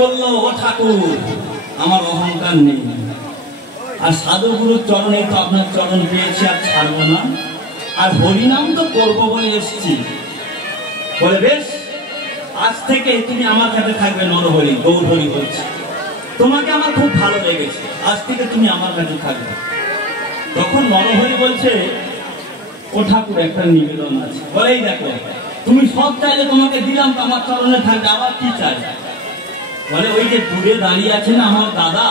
বলল, ও ঠাকুর আমার অহংকার নেই, আর সাধুগুরুর চরণে তো আপনার চরণ পেয়েছি, আর ছাড়বো না, আর হরিনাম তো করবো বলে এসছি। বলে বেশ, আজ থেকে তুমি আমার কাছে থাকবে নরহরি, গৌরহরি বলছি, তোমাকে আমার খুব ভালো লেগেছে, আজ থেকে তুমি আমার কাছে থাকবে। তখন নরহরি বলছে, ও ঠাকুর একটা নিবেদন আছে। বলে এই দেখো, তুমি সব চাইলে তোমাকে দিলাম, তো আমার চরণে থাকবে, আবার কি চাই? বলে ওই যে দূরে দাঁড়িয়ে আছে না আমার দাদা,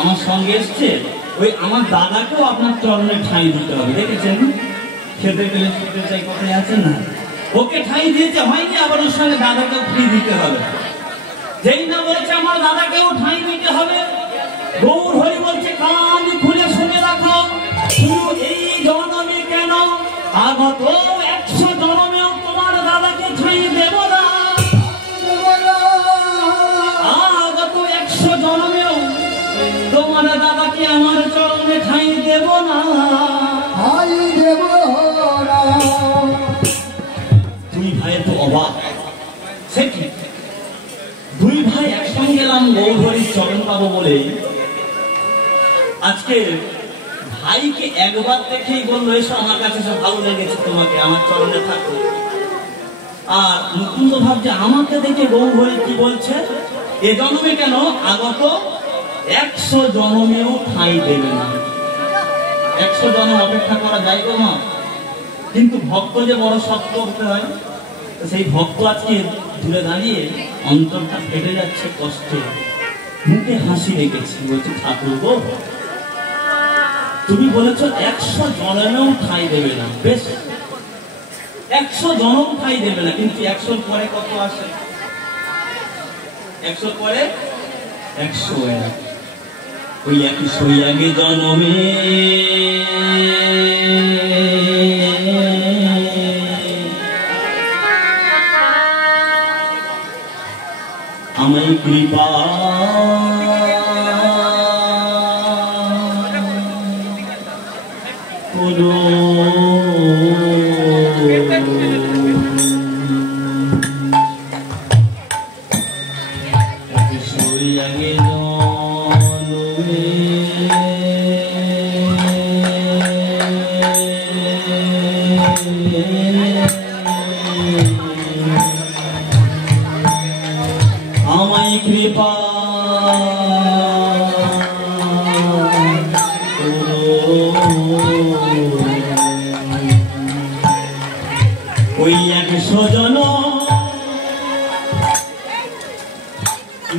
আমার সঙ্গে এসছে, ওই আমার দাদাকেও আপনার চরণে ঠাঁই দিতে হবে। দেখেছেন, খেতে গেলে খেতে চাই কোথায় আছে না, ওকে ঠাঁই দিতে হয়নি, আবার ওর সঙ্গে দাদাকেও ফ্রি দিতে হবে। যেই না বলছে আমার দাদাকেও ঠাঁই দিতে হবে, গৌর হরি বলছে কান খুলে শুনে রাখো, শুধু এই জন্মে কেন, আগত 100 জন্মেও তোমার দাদাকে ঠাঁই দেব না, আগত 100 জন্মেও তোমার দাদাকে আমার চরণে ঠাঁই দেব না, ঠাঁই দেব না। দুই ভাই তো অবাক, সে কি দুই ভাই একসঙ্গে গেলাম গৌর হরির চরণ পাবো বলে। আজকে ভাইকে একবার দেখেই বললো, এসো আমার কাছে, সব ভালো লেগেছে তোমাকে, আমার চরণে থাকো। আর মুকুন্দ ভাবছে আমাকে দেখে গৌর হরি কি বলছে, এ জন্মে কেন, আগত 100 জন্মেও ঠাঁই দেবে না। 100 জন্ম অপেক্ষা করা যায় গো মা, কিন্তু ভক্ত যে বড় শক্ত হতে হয়। সেই ভক্ত আজকে দূরে দাঁড়িয়ে অন্তরটা ফেটে যাচ্ছে কষ্টে, মুখে হাসি রেখেছি, বলছে ঠাকুর গো, তুমি বলেছো 100 জন্মেও ঠাঁই দেবে না, বেশ 100 জন্ম ঠাঁই দেবে না, কিন্তু 100 পরে কত আসে? 100 পরে 101, ওই 100 আগে জন্মে আমায় কৃপা করো, আমায় কৃপা ওই 100 জন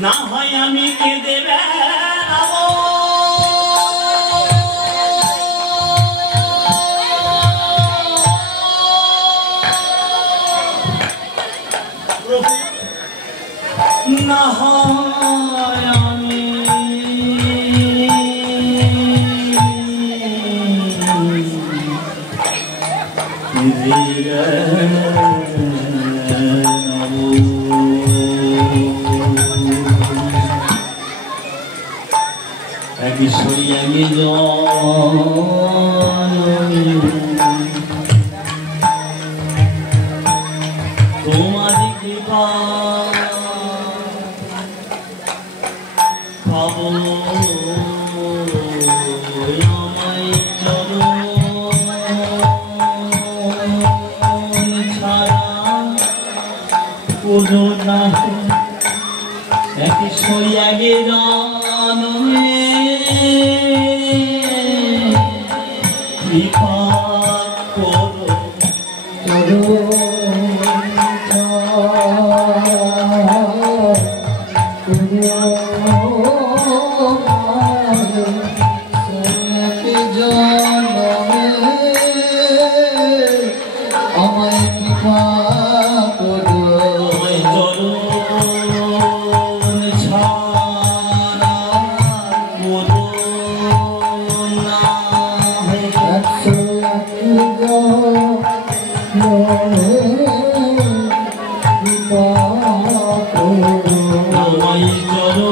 না হয় আমি কেঁদে বেড়াবো, না হয় আমি একই সরিয়াগে তোমারই কৃপা পাবো, আমায় চরণ ছাড়া কোনো না, একই সরিয়াগে জন্মে কৃপা করো, আমায় করো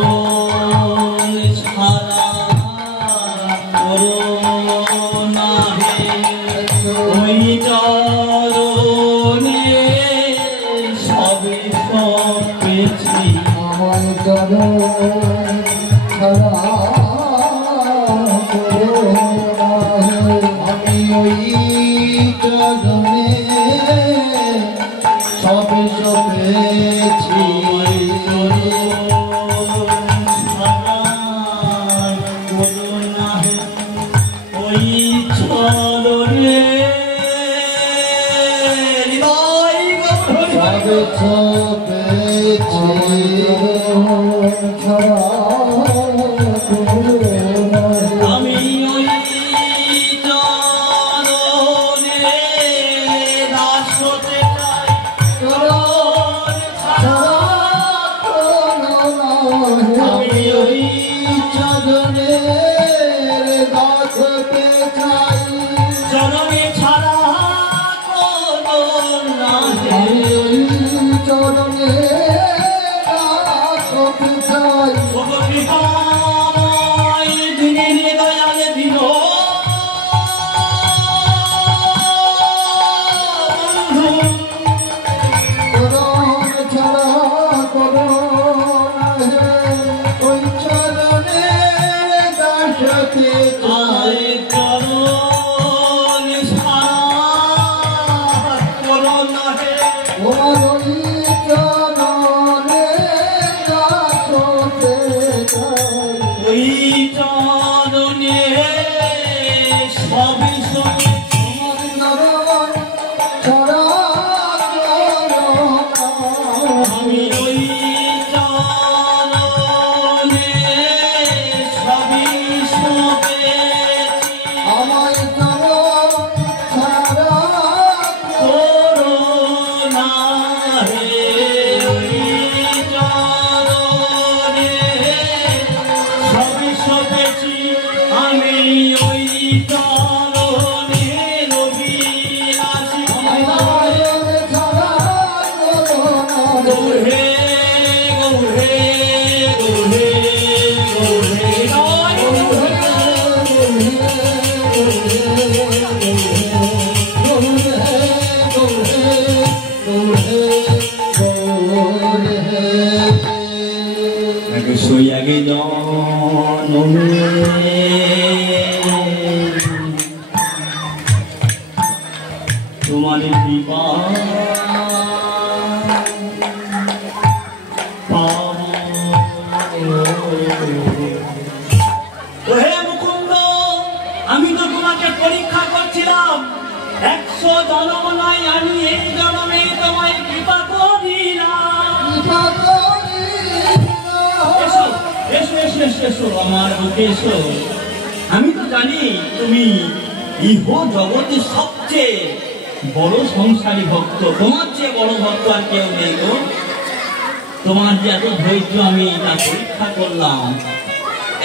তোমার যে এত ধৈর্য আমি তা পরীক্ষা করলাম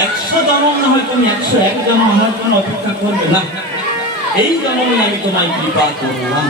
100 জন্ম না হয় তুমি 101 জন্ম আমার জন্য অপেক্ষা করবে না এই জন্মে আমি তোমায় কৃপা করলাম